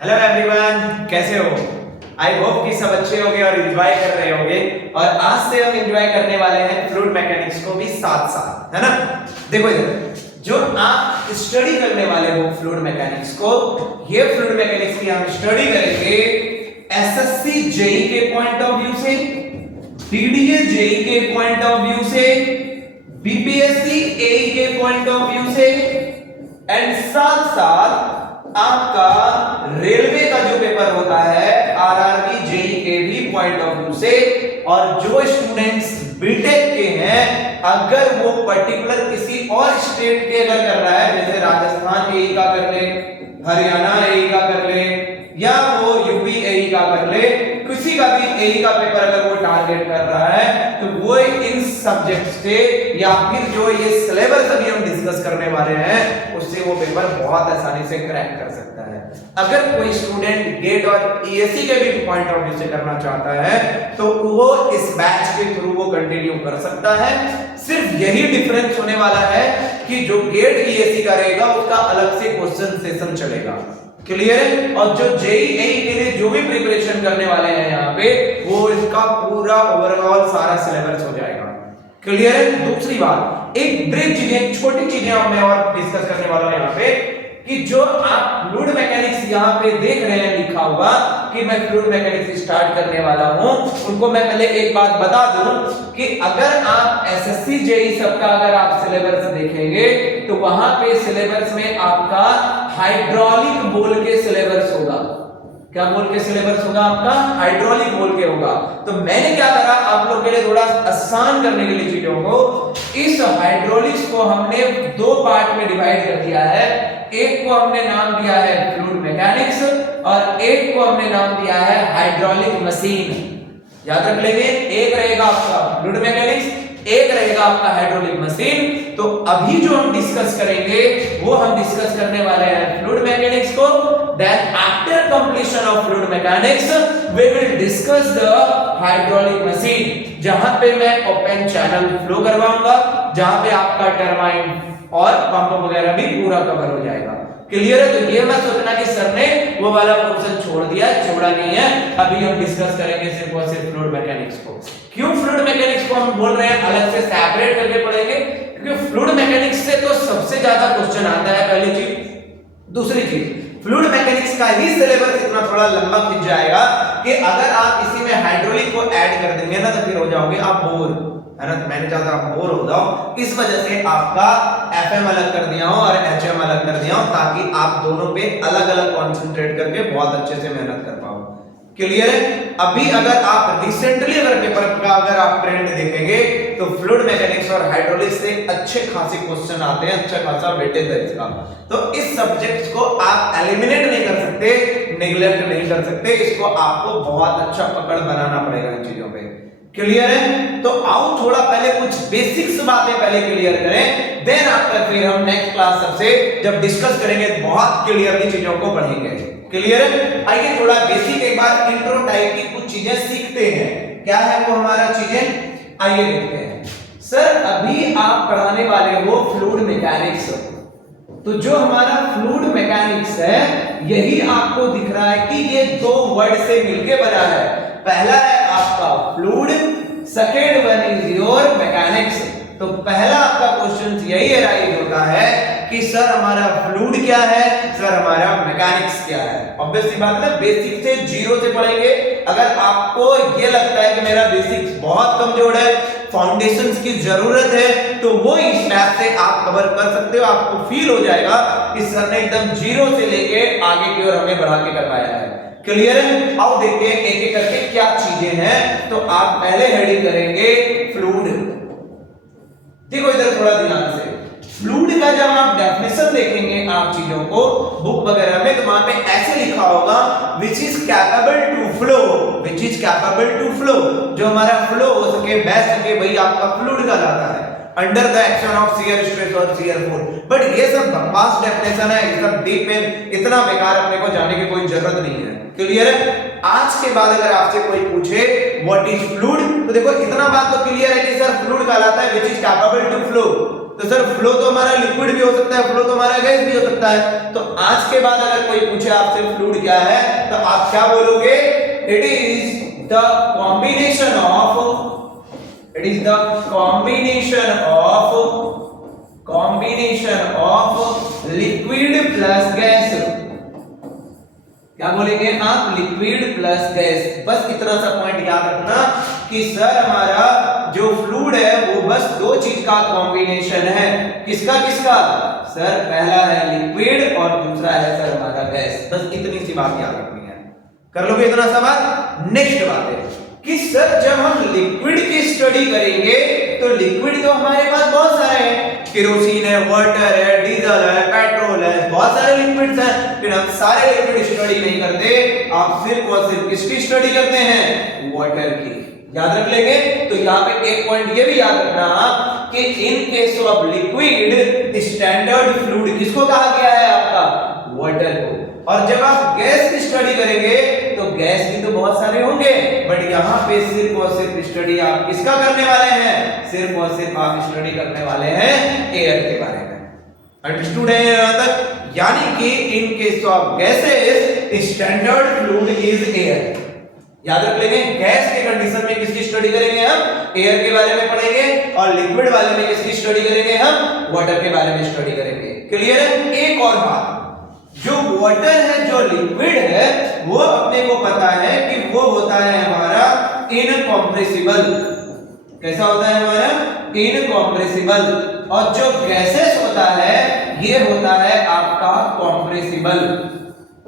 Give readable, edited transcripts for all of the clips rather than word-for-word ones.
Hello everyone, कैसे हो? I hope कि सब अच्छे होंगे और एंजॉय कर रहे होंगे। और आज से हम एंजॉय करने वाले हैं फ्लूइड मैकेनिक्स को भी साथ साथ, है ना। देखो इधर, जो आप स्टडी करने वाले हो फ्लूइड मैकेनिक्स को, ये फ्लूइड मैकेनिक्स की हम स्टडी करेंगे एसएससी जेई के पॉइंट ऑफ व्यू से, डीडीए जेई के पॉइंट ऑफ व्यू से, बीपीएससी एई के पॉइंट ऑफ व्यू से, एंड साथ साथ आपका रेलवे का जो पेपर होता है आरआरबी जेई के भी पॉइंट ऑफ व्यू से। और जो स्टूडेंट्स बीटेक के हैं, अगर वो पर्टिकुलर किसी और स्टेट के अगर कर रहा है, जैसे राजस्थान एई का कर ले, हरियाणा एई का कर ले, या वो यूपी एई का कर ले, किसी का भी एई का पेपर अगर वो टारगेट कर रहा है, तो वो इन सब्जेक्ट से या फिर जो ये सिलेबस अभी हम डिस्कस करने वाले हैं उससे वो पेपर बहुत आसानी से क्रैक कर सकता है। अगर कोई स्टूडेंट गेट और ईएससी के भी पॉइंट ऑफ व्यू से करना चाहता है तो वो इस बैच के थ्रू वो कंटिन्यू कर सकता है। सिर्फ यही डिफरेंस होने वाला है कि जो गेट ईएससी का रहेगा उसका अलग से क्वेश्चन सेशन चलेगा। क्लियर है? और जो जेईई के लिए जो भी प्रिपरेशन करने वाले हैं यहाँ पे, वो इसका पूरा ओवरऑल सारा सिलेबस हो जाएगा। क्लियर है? दूसरी बात, एक ब्रीफ चीजें, छोटी चीजें मैं और डिस्कस करने वाला हूं यहाँ पे, कि जो आप फ्लूइड मैकेनिक्स यहाँ पे देख रहे हैं लिखा हुआ कि मैं फ्लूइड मैकेनिक्स स्टार्ट करने वाला हूं, उनको मैं पहले एक बात बता दूं कि अगर आप एसएससी जेई सबका अगर आप सिलेबस देखेंगे तो वहां पे सिलेबस में आपका हाइड्रोलिक बोल के सिलेबस होगा। क्या बोल के सिलेबस होगा? आपका हाइड्रोलिक बोल के होगा। तो मैंने क्या करा, आप लोगों के लिए थोड़ा आसान करने के लिए चीजों को, इस हाइड्रोलिक्स को हमने दो पार्ट में डिवाइड कर दिया है। एक को हमने नाम दिया है फ्लूइड मैकेनिक्स और एक को हमने नाम दिया है हाइड्रोलिक मशीन। याद रख लेंगे, एक रहेगा आपका फ्लूइड मैकेनिक्स, एक रहेगा आपका हाइड्रोलिक मशीन। तो अभी जो हम डिस्कस करेंगे वो हम डिस्कस करने वाले हैं फ्लूइड मैकेनिक्स को। Then after completion of fluid mechanics we will discuss the hydraulic machine, जहां पे मैं ओपन चैनल फ्लो करवाऊंगा, जहां पे आपका टरबाइन और पंप वगैरह भी पूरा कवर हो जाएगा। क्लियर है? तो ये मत सोचना कि सर ने वो वाला पोर्शन छोड़ दिया, छोड़ा नहीं है। अभी हम डिस्कस करेंगे सिर्फ और सिर्फ फ्लूइड मैकेनिक्स को। क्यों फ्लूइड मैकेनिक्स को हम बोल रहे हैं अलग से सेपरेट करके पढ़ेंगे? क्योंकि फ्लूइड मैकेनिक्स से तो सबसे ज्यादा क्वेश्चन आता है, पहली चीज। दूसरी चीज, फ्लूइड मैकेनिक्स का ही सिलेबस इतना थोड़ा लंबा खिंच जाएगा कि अगर आप इसी में हाइड्रोलिक को ऐड कर देंगे ना तो फिर हो जाओगे आप बोर, है ना। तो मैंने चाहता आप बोर हो जाओ, इस वजह से आपका एफएम अलग कर दिया हूं और एचएम अलग कर दिया हूं, ताकि आप दोनों पे अलग अलग कंसंट्रेट करके बहुत अच्छे से मेहनत कर पाओ। क्लियर है? अभी अगर आप रिसेंटली अगर पेपर का अगर आप ट्रेंड देखेंगे तो फ्लूइड मैकेनिक्स और हाइड्रोलिक्स से अच्छे खासे क्वेश्चन आते हैं, अच्छा खासा वेटेज है इसका। तो इस सब्जेक्ट्स को आप एलिमिनेट नहीं कर सकते, नेग्लेक्ट नहीं कर सकते, इसको आपको बहुत अच्छा पकड़ बनाना पड़ेगा इन चीजों पे। क्लियर है? तो आओ थोड़ा पहले कुछ बेसिक्स बातें पहले क्लियर करें, देन आफ्टर फिर हम नेक्स्ट क्लास सबसे जब डिस्कस करेंगे बहुत क्लियरली चीजों को पढ़ेंगे। क्लियर है? आइए थोड़ा बेसिक एक बार इंट्रो टाइप की कुछ चीजें सीखते हैं। क्या है वो हमारा चीजें, आइए देखते हैं। सर अभी आप पढ़ाने वाले हो फ्लूइड मैकेनिक्स, तो जो हमारा फ्लूइड मैकेनिक्स है यही आपको दिख रहा है कि ये दो वर्ड से मिलके बना है। पहला है आपका fluid, second one is your mechanics. तो पहला आपका क्वेश्चन यही अराइज होता है कि सर हमारा फ्लूइड क्या है, सर हमारा मैकेनिक्स क्या है। ऑब्वियस सी बात है, बेसिक से जीरो से पढ़ेंगे। अगर आपको ये लगता है कि मेरा बेसिक्स बहुत कमजोर है, फाउंडेशंस की जरूरत है, तो वो इस मैथ से आप कवर कर सकते हो। आपको फील हो जाएगा कि सर ने एकदम जीरो से लेके आगे की ओर हमें बढ़ा के करवाया है। क्लियर है? आओ देखते हैं एक एक करके क्या चीजें हैं। तो आप पहले हेडिंग करेंगे फ्लूइड। देखो इधर थोड़ा ध्यान से, फ्लूइड का जब आप डेफिनेशन देखेंगे आप चीजों को बुक वगैरह में, तो वहां पे ऐसे लिखा होगा which is capable to flow, which is capable to flow, जो हमारा फ्लो हो सके, बह सके, वही आपका फ्लूइड कहलाता है, under the action of shear stress और शियर फोर्स। बट ये सब बकवास डेफिनेशन है, ये सब डीप में इतना बेकार अपने को जाने की कोई जरूरत नहीं है। क्लियर है? आज के बाद अगर आपसे कोई पूछे व्हाट इज फ्लूइड, तो देखो इतना बात तो क्लियर है कि सर फ्लूइड कहलाता है which is capable to flow. तो सर फ्लो तो हमारा लिक्विड भी हो सकता है, फ्लो तो हमारा गैस भी हो सकता है। तो आज के बाद अगर कोई पूछे आपसे फ्लूइड क्या है तो आप क्या बोलोगे? It is the combination of liquid plus gas. क्या बोलेंगे आप? Liquid plus gas. बस इतना सा पॉइंट याद रखना कि सर हमारा जो फ्लूइड है वो बस दो चीज का कॉम्बिनेशन है। किसका किसका? सर पहला है लिक्विड और दूसरा है सर हमारा गैस। बस इतनी सी बात याद रखनी है। कर लोगे इतना सा बात? नेक्स्ट बात है कि सर जब हम लिक्विड की स्टडी करेंगे तो लिक्विड तो हमारे पास बहुत सारे हैं, केरोसिन है, वाटर है, डीजल है, पेट्रोल है, बहुत सारे लिक्विड्स हैं। फिर हम सारे लिक्विड स्टडी नहीं करते, आप सिर्फ और सिर्फ किसकी स्टडी करते हैं? वाटर की। याद रख लेंगे। तो यहाँ पे एक पॉइंट ये भी याद रखना कि in case of liquid standard fluid किसको कहा गया है? आपका वाटर को। और जब आप गैस की स्टडी करेंगे तो गैस भी तो बहुत सारे होंगे, बट यहाँ पे सिर्फ और सिर्फ स्टडी आप किसका करने वाले हैं? सिर्फ और सिर्फ आप स्टडी करने वाले हैं एयर के बारे में। अंडरस्टूड है यहाँ तक? यानी कि in case of gases standard fluid is air. याद रख लेंगे। गैस के कंडीशन में किसकी स्टडी करेंगे हम? एयर के बारे में पढ़ेंगे। और लिक्विड वाले में किसकी स्टडी करेंगे हम? वाटर के बारे में स्टडी करेंगे। क्लियर है? एक और बात, जो वाटर है, जो लिक्विड है, वो अपने को पता है कि वो होता है हमारा इनकॉम्प्रेसिबल। कैसा होता है हमारा? इनकॉम्प्रेसिबल। और जो गैसेस होता है ये होता है आपका कॉम्प्रेसिबल।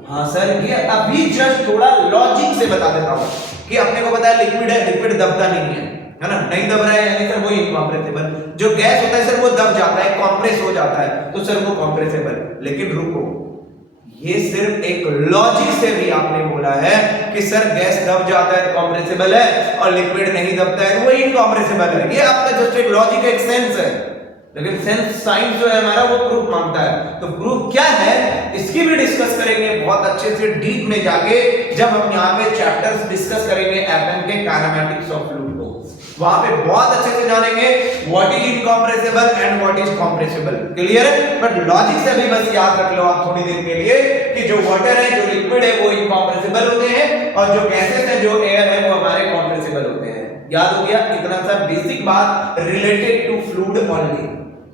हाँ सर, ये अभी जस्ट थोड़ा लॉजिक से बता देता हूं कि अपने को पता है लिक्विड है, लिक्विड दबता नहीं है ना, नहीं दब रहा है, यानी सर वो इनकॉम्प्रेसिबल। जो गैस होता है सर वो दब जाता है, कॉम्प्रेस हो जाता है, तो सर वो कॉम्प्रेसिबल। लेकिन रुको, ये सिर्फ एक लॉजिक से भी आपने बोला है कि सर गैस दब जाता है कॉम्प्रेसिबल है और लिक्विड नहीं दबता है वो इनकॉम्प्रेसिबल है। ये आपका जस्ट एक लॉजिक, एक सेंस है। लेकिन सेंस साइंस जो है हमारा वो प्रूफ मांगता है। तो प्रूफ क्या है इसकी भी डिस्कस करेंगे बहुत अच्छे से डीप में जाके, जब हम यहाँ पे चैप्टर्स डिस्कस करेंगे एफएम के काइनेमैटिक्स ऑफ फ्लूइड को। वहां पे बहुत अच्छे से जानेंगे what is incompressible and what is compressible. Clear है? बट लॉजिक से भी बस याद रख लो आप थोड़ी देर के लिए कि जो वाटर है, जो लिक्विड है, वो इनकॉम्प्रेसिबल होते हैं और जो गैसेस है, जो एयर है, वो हमारे कॉम्प्रेसिबल होते हैं। याद हो गया? इतना सा बेसिक बात related to fluid only.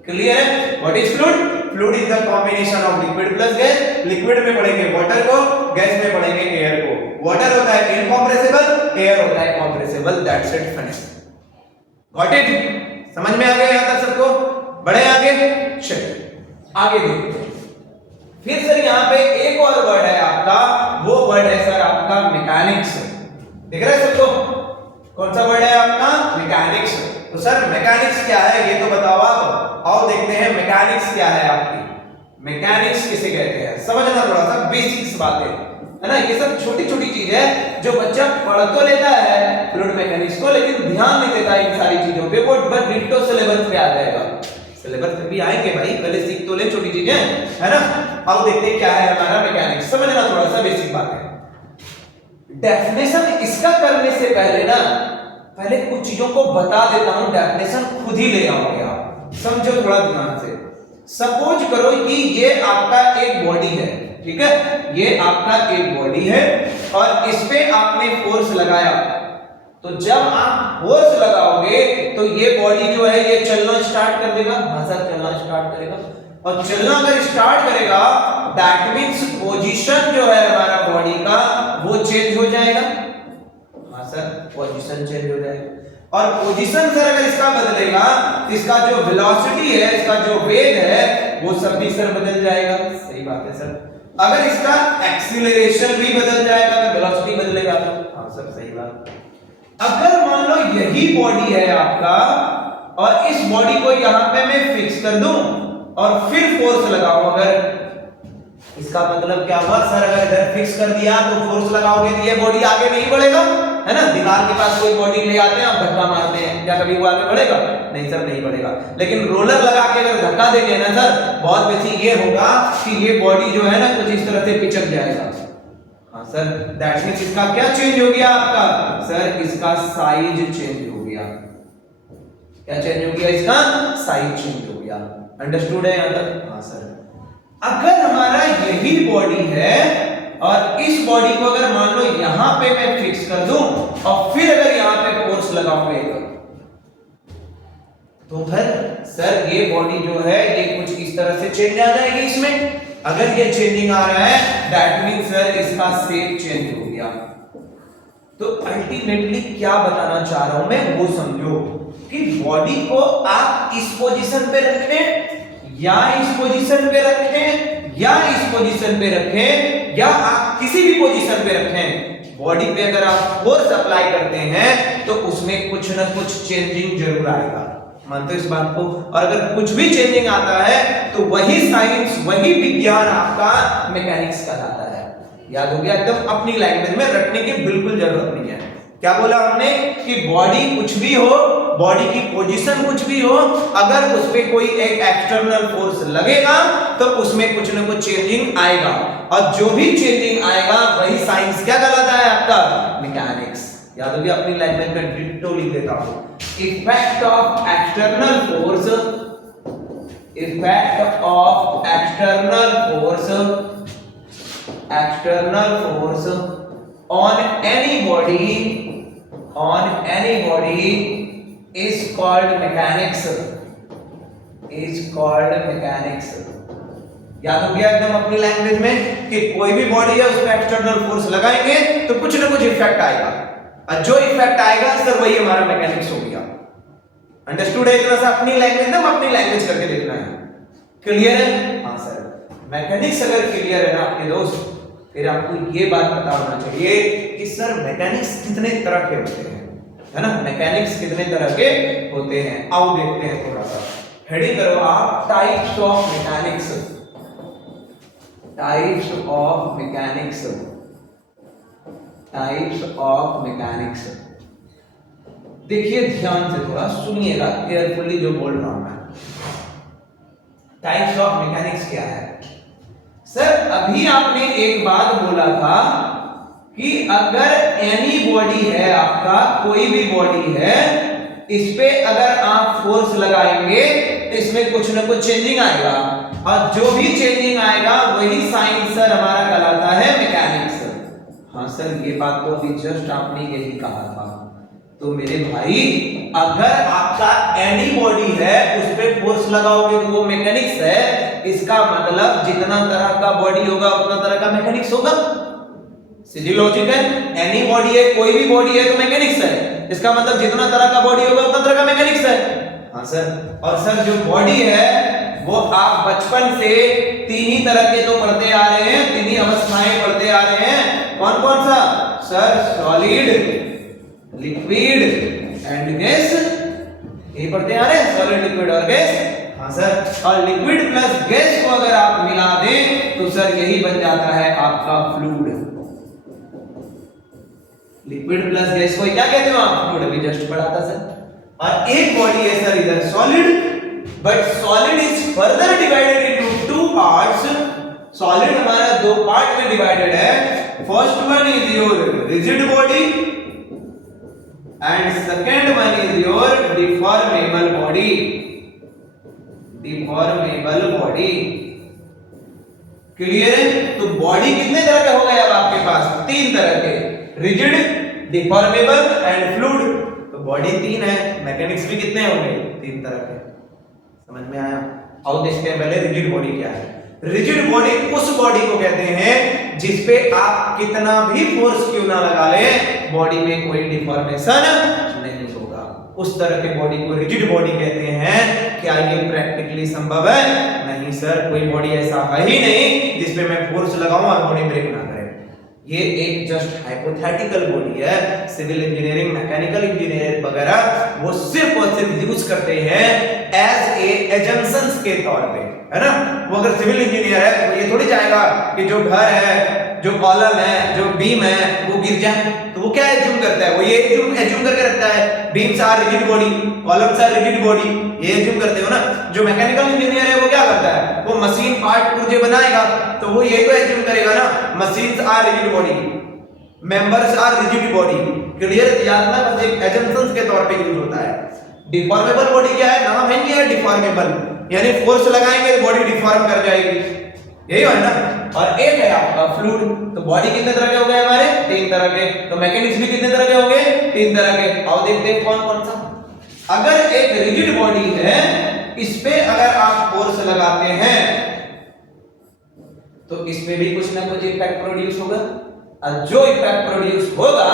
Clear है? What is fluid? Fluid is the combination of liquid plus gas. Liquid में पढ़ेंगे वाटर को, गैस में पढ़ेंगे एयर को। वाटर होता है इनकॉम्प्रेसिबल, एयर होता है compressible. That's it, finish. Got it? समझ में आ गया यहां तक सबको? बढ़े आगे? चलिए आगे देखते हैं। फिर सर यहाँ पे एक और वर्ड है आपका, वो वर्ड है सर आपका मैकेनिक्स। दिख रहा है सबको? कौन सा वर्ड है आपका? मैकेनिक्स। तो सर मैकेनिक्स क्या है ये तो बताओ आप। आओ देखते हैं मैकेनिक्स क्या है आपकी। मैकेनिक्स किसे कहते हैं समझना, थोड़ा सा बेसिक्स बातें है ना। ये सब छोटी छोटी चीज है जो बच्चा पढ़ तो लेता है फ्लूइड मैकेनिक्स को, लेकिन ध्यान नहीं देता इन सारी चीजों पे। वो बस डिट्टो सिलेबस पे आ जाएगा। सिलेबस पे भी आएंगे भाई, पहले सीख तो ले छोटी चीजें, है ना। आओ देखते हैं क्या है हमारा मैकेनिक्स। समझना थोड़ा सा बेसिक बात है। डेफिनेशन इसका करने से पहले ना, पहले कुछ चीजों को बता देता हूं। डेफिनेशन खुद ही ले आओगे आप, समझो थोड़ा ध्यान से। सपोज करो कि ये आपका एक बॉडी है, ठीक है, ये आपका एक बॉडी है और इस पे आपने फोर्स लगाया। तो जब आप फोर्स लगाओगे तो ये बॉडी जो है ये चलना स्टार्ट कर देगा। हाँ सर, चलना स्टार्ट करेगा। और चलना अगर स्टार्ट करेगा दैट मींस पोजीशन जो है हमारा बॉडी का वो चेंज हो जाएगा। हाँ सर, पोजीशन चेंज हो जाएगा। और पोजीशन सर अगर इसका बदलेगा तो इसका जो वेलोसिटी है, इसका जो वेग है, वो सब भी सर बदल जाएगा। सही बात है सर। अगर इसका एक्सीलरेशन भी बदल जाएगा, अगर वेलोसिटी बदलेगा तो। हाँ सर, सही बात। अगर मान लो यही बॉडी है आपका और इस बॉडी को यहां पे मैं फिक्स कर दूं और फिर फोर्स लगाऊं, अगर इसका मतलब क्या हुआ सर, अगर इधर फिक्स कर दिया तो फोर्स लगाओगे तो ये बॉडी आगे नहीं बढ़ेगा, है ना। दीवार के पास कोई बॉडी ले आते हैं, आप धक्का मारते हैं, क्या कभी वो आगे बढ़ेगा? नहीं सर, नहीं बढ़ेगा। लेकिन रोलर लगा के अगर धक्का देंगे ना सर, बहुत बेसिक ये होगा कि ये बॉडी जो है ना कुछ इस तरह से पिचक जाएगा। हाँ सर, दैट मींस इसका क्या चेंज हो गया आपका? सर इसका साइज चेंज हो गया। क्या चेंज हो गया? इसका साइज चेंज हो गया। अंडरस्टूड है यहां तक? हाँ सर। अगर हमारा यही बॉडी है और इस बॉडी को अगर मान लो यहां पे मैं फिक्स कर दूं और फिर अगर यहां पे फोर्स लगाऊंगा तो फिर सर ये बॉडी जो है ये कुछ इस तरह से चेंज आ जाएगी इसमें। अगर ये चेंजिंग आ रहा है दैट मीन सर इसका शेप चेंज हो गया। तो अल्टीमेटली क्या बताना चाह रहा हूं मैं वो समझो कि बॉडी को आप इस पोजीशन पे रखें या इस पोजीशन पे रखें या इस पोजीशन पे रखें या आप किसी भी पोजीशन पे रखें, बॉडी पे अगर आप फोर्स अप्लाई करते हैं तो उसमें कुछ ना कुछ चेंजिंग जरूर आएगा। मानते हो इस बात को? और अगर कुछ भी चेंजिंग आता है तो वही साइंस वही विज्ञान आपका मैकेनिक्स कहलाता है। याद हो गया? एकदम अपनी लैंग्वेज में रखने की बिल्कुल जरूरत नहीं है। क्या बोला हमने कि बॉडी कुछ भी हो, बॉडी की पोजीशन कुछ भी हो, अगर उस पे कोई एक एक्सटर्नल फोर्स लगेगा तो उसमें कुछ ना कुछ चेंजिंग आएगा और जो भी चेंजिंग आएगा वही साइंस क्या कहलाता है आपका? मैकेनिक्स। याद हो गया? अपनी लैंग्वेज में डिट्टो लिख देता हूं। Effect of external force, effect of external force on any body is called mechanics, याद हो गया एकदम अपनी लैंग्वेज में कि कोई भी बॉडी है उस पर एक्सटर्नल फोर्स लगाएंगे तो कुछ ना कुछ इफेक्ट आएगा और जो इफेक्ट आएगा सर वही हमारा मैकेनिक्स हो गया। अंडरस्टूड है? इतना सा अपनी लैंग्वेज ना अपनी लैंग्वेज करके देखना है। क्लियर है? हाँ सर। मैकेनिक्स अगर क्लियर है ना आपके दोस्त, फिर आपको ये बात पता होना चाहिए कि सर मैकेनिक्स कितने तरह के होते हैं, है ना? मैकेनिक्स कितने तरह के होते हैं आओ देखते हैं थोड़ा सा। हेडिंग करो आप types of mechanics, types of mechanics, types of mechanics. देखिए ध्यान से थोड़ा सुनिएगा, केयरफुली जो बोल रहा हूं मैं। टाइप्स ऑफ मैकेनिक्स क्या है? सर अभी आपने एक बात बोला था कि अगर एनी बॉडी है आपका, कोई भी बॉडी है, इस पे अगर आप फोर्स लगाएंगे तो इसमें कुछ ना कुछ चेंजिंग आएगा और जो भी चेंजिंग आएगा वही साइंस सर हमारा कहलाता है मैकेनिक्स। हाँ सर ये बात तो अभी जस्ट आपने यही कहा था। तो मेरे भाई अगर आपका एनी बॉडी है उस पे फोर्स लगाओगे तो वो मैकेनिक्स है। इसका मतलब जितना तरह का बॉडी होगा उतना तरह का मैकेनिक्स होगा। सीधी लॉजिक है। एनी बॉडी है, कोई भी बॉडी है तो मैकेनिक्स है। इसका मतलब जितना तरह का बॉडी होगा उतना तरह का मैकेनिक्स है। हाँ सर। और सर जो बॉडी है वो आप बचपन से तीन ही तरह के तो पढ़ते आ रहे हैं, तीन ही अवस्थाएं पढ़ते आ रहे हैं। कौन कौन सा? Sir solid, liquid and gas, ये पढ़ते आ रहे हैं, सॉलिड, लिक्विड और गैस। हाँ सर। और लिक्विड प्लस गैस को अगर आप मिला दें तो सर यही बन जाता है आपका फ्लूइड। लिक्विड प्लस गैस को क्या कहते हो आप? फ्लूइड। अभी जस्ट पढ़ा था सर। और एक बॉडी है सर इधर solid, but solid is further divided into two parts. Solid हमारा दो पार्ट में डिवाइडेड है। First one is your rigid body and second one is your deformable body, deformable body। Clear है? तो बॉडी कितने तरह के हो गए अब आपके पास? तीन तरह के, रिजिड, डिफॉर्मेबल एंड फ्लूइड। तो बॉडी तीन है, मैकेनिक्स भी कितने हो गए? तीन तरह के। समझ में आया? आओ देखते हैं पहले रिजिड बॉडी क्या है। रिजिड बॉडी उस बॉडी को कहते हैं जिसपे आप कितना भी फोर्स क्यों ना लगा ले बॉडी में कोई डिफॉर्मेशन नहीं होगा। उस तरह के बॉडी को रिजिड बॉडी कहते हैं। क्या ये प्रैक्टिकली संभव है? नहीं सर, कोई बॉडी ऐसा है ही नहीं जिसपे मैं फोर्स लगाऊं और बॉडी ब्रेक ना करे। ये एक जस्ट हाइपोथेटिकल बॉडी है। सिविल इंजीनियरिंग, मैकेनिकल इंजीनियर वगैरह वो सिर्फ और सिर्फ यूज करते हैं एज ए एजम्पशंस के तौर पे, है ना? वो अगर सिविल इंजीनियर है तो ये थोड़ी चाहेगा कि जो घर है, जो कॉलम है, जो बीम है वो गिर जाए। तो वो क्या एज्यूम करता है? वो ये एज्यूम करके रखता है beams are rigid body, columns are rigid body, ये एज्यूम करते हो ना। जो मैकेनिकल इंजीनियर है वो क्या करता है? वो मशीन पार्ट पुर्जे बनाएगा तो वो ये तो एज्यूम करेगा ना machines are rigid body, members are rigid body. Clear? याद ना, बस एक एजम्पशंस के तौर पे यूज होता है। डिफॉर्मेबल बॉडी क्या है? नाम है ये डिफॉर्मेबल। यानी फोर्स लगाएंगे तो बॉडी डिफॉर्म कर जाएगी, यही है ना। और एक है आपका फ्लूइड, तो बॉडी कितने तरह के हो गए हमारे, 3 तरह के, तो मैकेनिक्स भी कितने तरह के हो गए, 3 तरह के। आओ देखते हैं कौन कौन सा। अगर एक रिजिड बॉडी है, इस पे अगर आप फोर्स लगाते हैं तो इस पे भी कुछ ना कुछ इफेक्ट प्रोड्यूस होगा, और जो इफेक्ट प्रोड्यूस होगा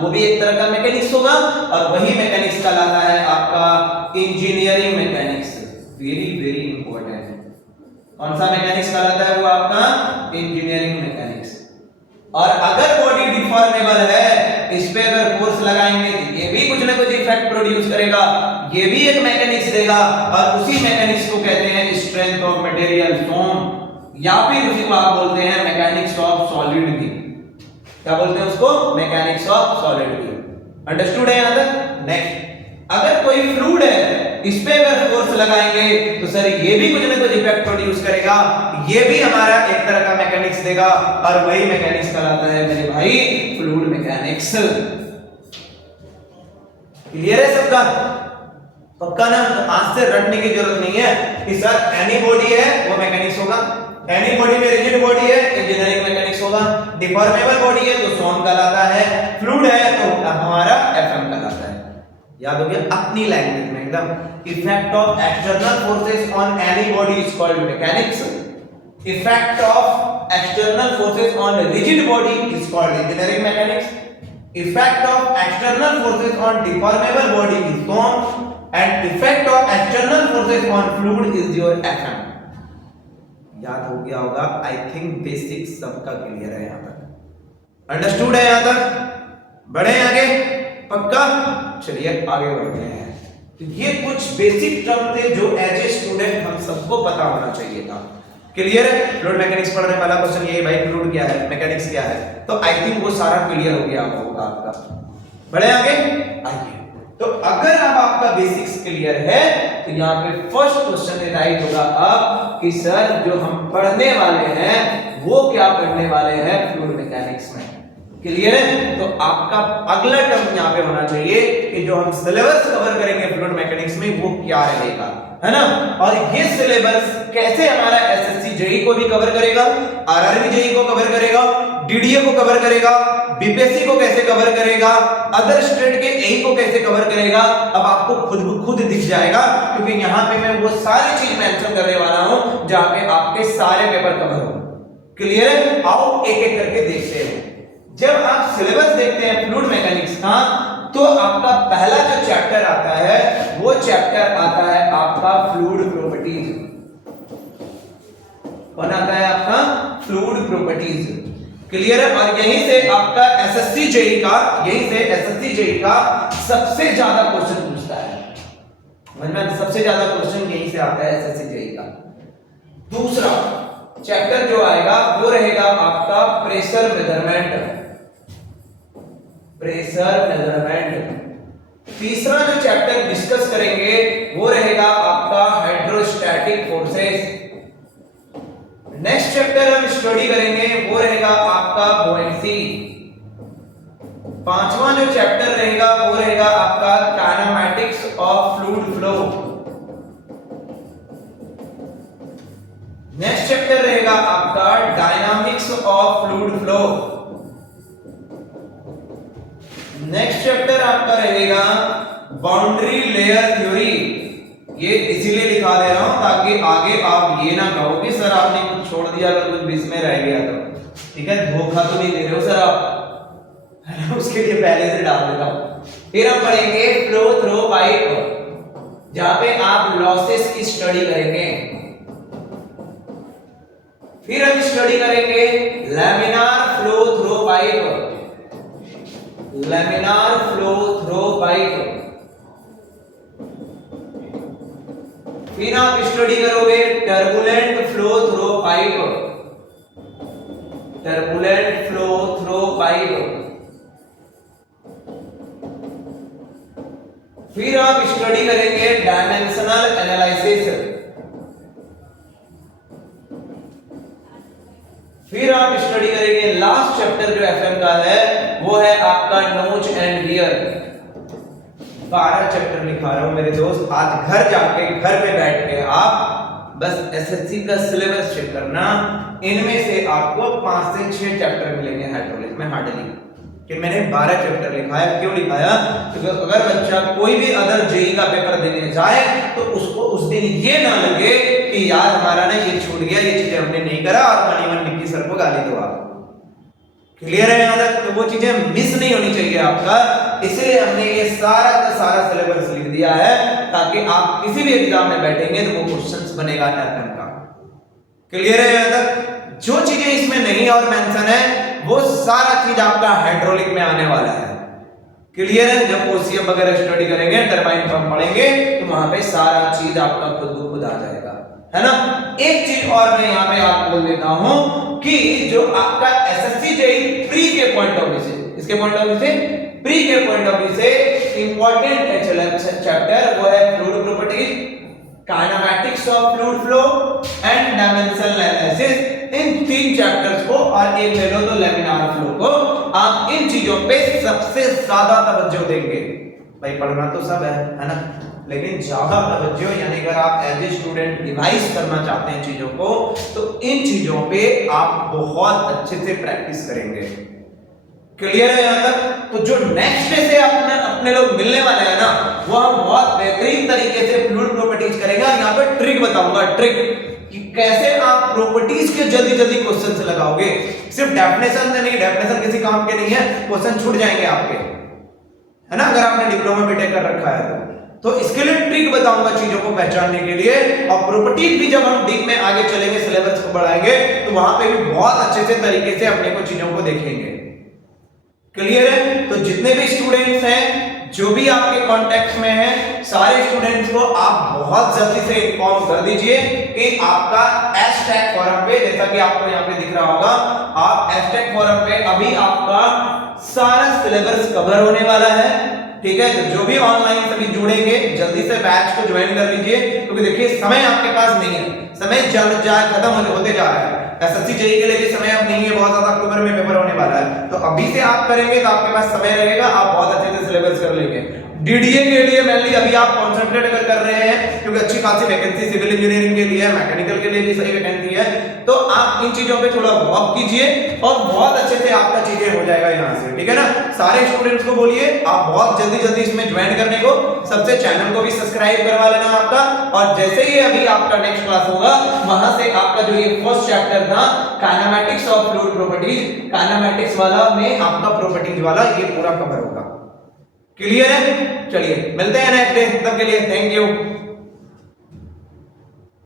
वो भी एक तरह का मैकेनिक्स होगा, और वही मैकेनिक्स कहलाता है आपका engineering mechanics. Very very important. कौन सा मैकेनिक्स कहलाता है वो आपका इंजीनियरिंग मैकेनिक्स। और अगर बॉडी डिफॉर्मेबल है, इस पे अगर फोर्स लगाएंगे तो ये भी कुछ ना कुछ इफेक्ट प्रोड्यूस करेगा, ये भी एक मैकेनिक्स देगा, और उसी मैकेनिक्स को कहते हैं स्ट्रेंथ ऑफ मटेरियल फॉर्म, या फिर उसी को आप बोलते हैं मैकेनिक्स ऑफ सॉलिड भी। क्या बोलते हैं उसको, मैकेनिक्स ऑफ सॉलिड भी। अंडरस्टूड है यहां तक। नेक्स्ट, अगर कोई फ्लूइड है, इस पे अगर फोर्स लगाएंगे तो सर ये भी कुछ ना कुछ इफेक्ट प्रोड्यूस करेगा, ये भी हमारा एक तरह का मैकेनिक्स देगा, और वही मैकेनिक्स कहलाता है मेरे भाई फ्लूइड मैकेनिक्स। क्लियर है सबका, पक्का ना। तो आज से रटने की जरूरत नहीं है कि सर एनी बॉडी है वो मैकेनिक्स होगा, एनी बॉडी में रिजिड बॉडी है इंजीनियरिंग मैकेनिक्स होगा, डिफॉर्मेबल बॉडी है तो सोन कहलाता है, फ्लूइड है तो हमारा एफएम कहलाता है। याद हो गया अपनी लैंग्वेज में एकदम। Effect of external forces on any body is called mechanics, effect of external forces on rigid body is called engineering mechanics, effect of external forces on deformable body is SOM, and effect of external forces on fluid is your FM. याद हो गया होगा, I think basic सबका clear है यहां तक, understood है यहां तक। बढ़े आगे, पक्का। चलिए आगे बढ़ते हैं। तो ये कुछ बेसिक टर्म थे जो एज ए स्टूडेंट हम सबको पता होना चाहिए था। क्लियर है। फ्लूइड मैकेनिक्स पढ़ने वाला क्वेश्चन ये भाई फ्लूइड क्या है, मैकेनिक्स क्या है, तो आई थिंक वो सारा क्लियर हो गया होगा आपका। बढ़े आगे, आइए। तो अगर अब आपका बेसिक्स क्लियर है तो यहाँ पे फर्स्ट क्वेश्चन राइट होगा अब कि सर जो हम पढ़ने वाले हैं वो क्या पढ़ने वाले हैं फ्लूइड मैकेनिक्स में। क्लियर है। तो आपका अगला टर्म यहाँ पे होना चाहिए कि जो हम सिलेबस कवर करेंगे फ्लूइड मैकेनिक्स में वो क्या रहेगा, है ना। और ये सिलेबस कैसे हमारा एसएससी जेईई को भी कवर करेगा, आरआरबी जेईई को कवर करेगा, डीडीए को कवर करेगा, बीपीएससी को कैसे कवर करेगा, अदर स्टेट के एई को कैसे कवर करेगा, अब आपको खुद दिख जाएगा, क्योंकि यहाँ पे मैं वो सारी चीज मेंशन करने वाला हूं जहां पे आपके सारे पेपर कवर हो। क्लियर है। आओ एक एक करके देखते हैं। जब आप सिलेबस देखते हैं फ्लूइड मैकेनिक्स का तो आपका पहला जो चैप्टर आता है वो चैप्टर आता है आपका फ्लूइड प्रॉपर्टीज। कौन आता है आपका फ्लूइड प्रॉपर्टीज। क्लियर है। और यहीं से आपका एसएससी जेईई का सबसे ज्यादा क्वेश्चन पूछता है, समझ में, सबसे ज्यादा क्वेश्चन यहीं से आता है एसएससी जेईई का। दूसरा चैप्टर जो आएगा वो रहेगा आपका प्रेशर मेजरमेंट। तीसरा जो चैप्टर डिस्कस करेंगे वो रहेगा आपका हाइड्रोस्टैटिक फोर्सेस। नेक्स्ट चैप्टर हम स्टडी करेंगे वो रहेगा आपका बुओयंसी। पांचवा जो चैप्टर रहेगा वो रहेगा आपका kinematics of fluid flow. Next chapter रहेगा आपका dynamics of fluid flow. Next chapter आपका रहेगा बाउंड्री लेयर थ्योरी। ये इसीलिए लिखा दे रहा हूं ताकि आगे आप ये ना कहो कि सर आपने कुछ छोड़ दिया अगर कुछ बीच में रह गया तो, ठीक है, धोखा तो नहीं दे रहे हो सर आप, उसके लिए पहले से डाल देता हूं। फिर हम पढ़ेंगे फ्लो थ्रू पाइप, जहां पे आप लॉसेस की स्टडी करेंगे। फिर हम स्टडी करेंगे laminar flow through pipe, laminar flow through pipe. फिर आप स्टडी करोगे turbulent flow through pipe, turbulent flow through pipe. फिर आप स्टडी करेंगे डायमेंशनल एनालिसिस। फिर आप स्टडी करेंगे लास्ट चैप्टर जो एफएम का है वो है आपका नोच एंड वियर। 12 चैप्टर लिखा रहा हूं मेरे दोस्त। आज घर जाके घर पे बैठ के आप बस एसएससी का सिलेबस चेक करना, इनमें से आपको 5 से 6 चैप्टर मिलेंगे हाइड्रोलिक में हार्डली। कि मैंने 12 चैप्टर लिखा है, क्यों लिखाया? क्योंकि अगर बच्चा कोई भी अदर जेईई का पेपर देने जाए तो उसको उस दिन ये ना लगे कि यार हमारा ना ये छूट गया, ये चीजें हमने नहीं करा और मनीमन निक्की सर को गाली दो आप। क्लियर है यहाँ तक? तो वो चीजें मिस नहीं होनी चाहिए आपका, इसलिए हमने ये सारा का सारा सिलेबस लिख दिया है ताकि आप किसी भी एग्जाम में बैठेंगे तो वो क्वेश्चंस बनेगा एफएम का। क्लियर है यहाँ तक? जो चीजें इसमें नहीं और मेंशन है वो सारा चीज आपका हाइड्रोलिक में आने वाला है। क्लियर है? जब ओसीएम वगैरह स्टडी करेंगे, टरबाइन पंप पढ़ेंगे तो वहां पे सारा चीज आपका खुद ब खुद आ जाएगा, है ना। एक चीज और मैं यहाँ पे आपको बोल देता हूं कि जो आपका एसएससी जेईई प्री के पॉइंट ऑफ व्यू से, इसके पॉइंट ऑफ व्यू से, प्री के पॉइंट ऑफ व्यू से इंपॉर्टेंट चैप्टर वो है fluid properties, kinematics of fluid flow and dimensional analysis. In 3 chapters को और एक ले लो तो लैमिनार फ्लो को, आप इन चीजों पे सबसे ज्यादा तवज्जो देंगे। भाई पढ़ना तो सब है ना, लेकिन ज्यादा तवज्जो यानी अगर आप एज ए स्टूडेंट रिवाइज करना चाहते हैं चीजों को तो इन चीजों पे आप बहुत अच्छे से प्रैक्टिस करेंगे। क्लियर है यहाँ तक? तो जो नेक्स्ट डे से अपने लोग मिलने वाले हैं ना, वो हम बहुत बेहतरीन तरीके से फ्लूइड प्रॉपर्टीज करेंगे। यहाँ पे ट्रिक बताऊंगा, ट्रिक कि कैसे आप प्रॉपर्टीज के जल्दी जल्दी क्वेश्चन से लगाओगे। सिर्फ डेफिनेशन से नहीं, डेफिनेशन किसी काम के नहीं है, क्वेश्चन छूट जाएंगे आपके, है ना, अगर आपने डिप्लोमा बीटेक कर रखा है तो इसके लिए ट्रिक बताऊंगा चीजों को पहचानने के लिए। और प्रॉपर्टीज भी जब हम डीप में आगे चलेंगे, सिलेबस को बढ़ाएंगे तो वहां पे भी बहुत अच्छे से तरीके से अपने को चीजों को देखेंगे। क्लियर है? तो जितने भी स्टूडेंट्स हैं जो भी आपके कांटेक्ट में हैं, सारे स्टूडेंट्स को आप बहुत जल्दी से इन्फॉर्म कर दीजिए कि आपका हैशटैग फोरम पे, जैसा कि आपको यहाँ पे दिख रहा होगा, आप हैशटैग फोरम पे अभी आपका सारा सिलेबस कवर होने वाला है। ठीक है? तो जो भी ऑनलाइन सभी जुड़ेंगे जल्दी से बैच को ज्वाइन कर लीजिए, क्योंकि देखिए समय आपके पास नहीं है, समय खत्म होते जा रहा है। एसएससी जेईई के लिए भी समय अब नहीं है, बहुत ज्यादा अक्टूबर में पेपर होने वाला है, तो अभी से आप करेंगे तो आपके पास समय रहेगा, आप बहुत अच्छे से सिलेबस कर लेंगे। डीडीए के लिए मेनली अभी आप कंसंट्रेट अगर कर रहे हैं, क्योंकि अच्छी खासी वैकेंसी सिविल इंजीनियरिंग के लिए है, मैकेनिकल के लिए भी सही वैकेंसी है, तो आप इन चीजों पे थोड़ा वर्क कीजिए और बहुत अच्छे से आपका चीजें हो जाएगा यहाँ से। ठीक है ना? सारे स्टूडेंट्स को बोलिए आप बहुत जल्दी जल्दी इसमें ज्वाइन करने को, सबसे चैनल को भी सब्सक्राइब करवा लेना आपका। और जैसे ही अभी आपका नेक्स्ट क्लास होगा, वहां से आपका जो ये फर्स्ट चैप्टर था kinematics of fluid properties, kinematics वाला में आपका प्रॉपर्टीज वाला ये पूरा कवर होगा। क्लियर है? चलिए मिलते हैं नेक्स्ट डे, तब के लिए थैंक यू।